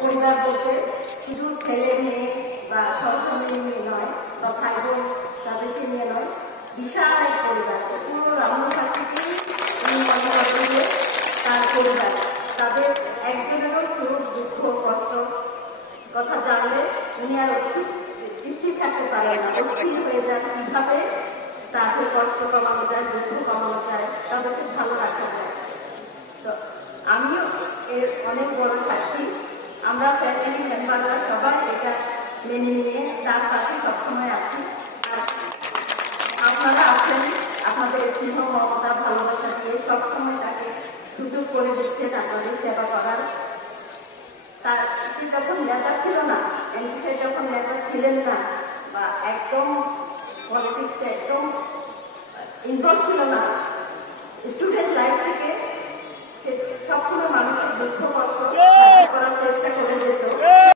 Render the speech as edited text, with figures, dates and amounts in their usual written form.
পরিবার বলতে শুধু ছেলে মেয়ে বা সন্তানের নিয়ে নয় বা ভাই বোন তাদেরকে নিয়ে নয়, বিশাল এক পরিবার। পুরো রামগঞ্জবাসীকে উনি মনে করলে তার পরিবার, তাদের একজনেরও সুখ দুঃখ কষ্ট কথা জানলে উনি আর স্থির থাকতে পারেন না, অস্থির হয়ে যান কিভাবে তাদের কষ্ট কমানো যায়, দুঃখ কমানো যায়, তাদেরকে ভালো রাখা যায়। তো আমিও এর অনেক বড় সাক্ষী। আমরা ফ্যামিলি মেম্বাররা সবাই এটা মেনে নিয়ে তার পাশে সবসময় আছি। আর আপনারা আছেন, আপনাদের স্নেহ মমতা ভালোবাসা দিয়ে সবসময় তাকে সুযোগ করে দিচ্ছেন আপনাদের সেবা করার। তার যখন নেতা ছিল না, এমপিতে যখন নেতা ছিলেন না বা একদম পলিটিক্সে একদম ইনভলভ ছিল না, স্টুডেন্ট লাইফ থেকে